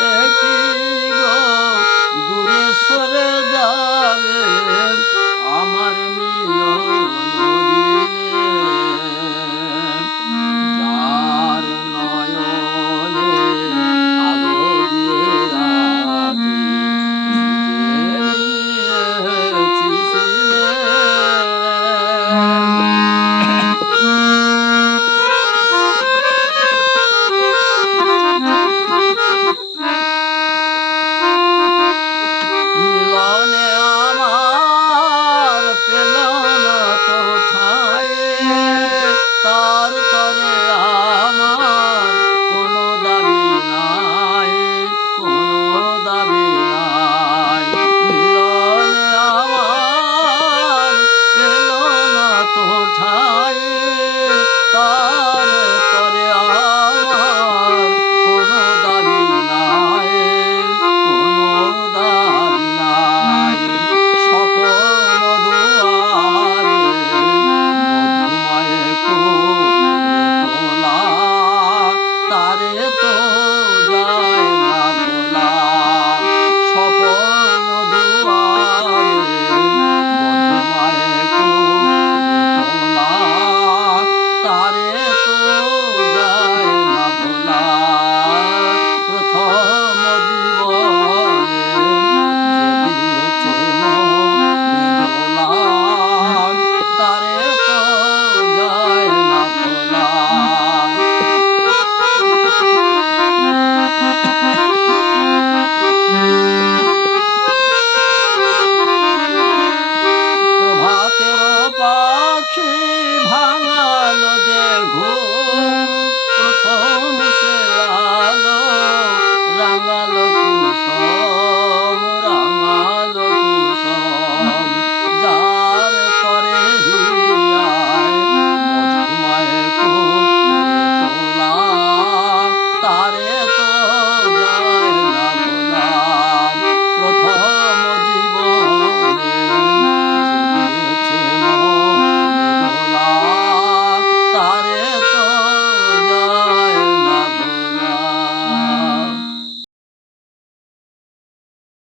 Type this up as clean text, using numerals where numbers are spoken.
সে কি গো দূরে সরে যাবে আমার মিলন দিনে যার নয়নে আলো দিয়ে আজি নিজে নিয়েছি সিনে মিলনে আমার পেল না তো ঠাঁই তার তরে আমার কোনো দাবি নাই কোনো দাবি নাই মিলনে আমার পেল না তো ঠাঁই তার তরে আমার কোনো দাবি নাই কোনো দাবি নাই স্বপ্ন দুয়ারে মধুময় ফুলে তোলা তারে তো যায় না ভোলা স্বপ্ন দুয়ারে মধুময় ফুলে তোলা তারে তো যায় না ভোলা প্রথম জীবনে যে দিয়েছে মনে দোলা তারে তো যায় না ভোলা প্রভাতের পাখি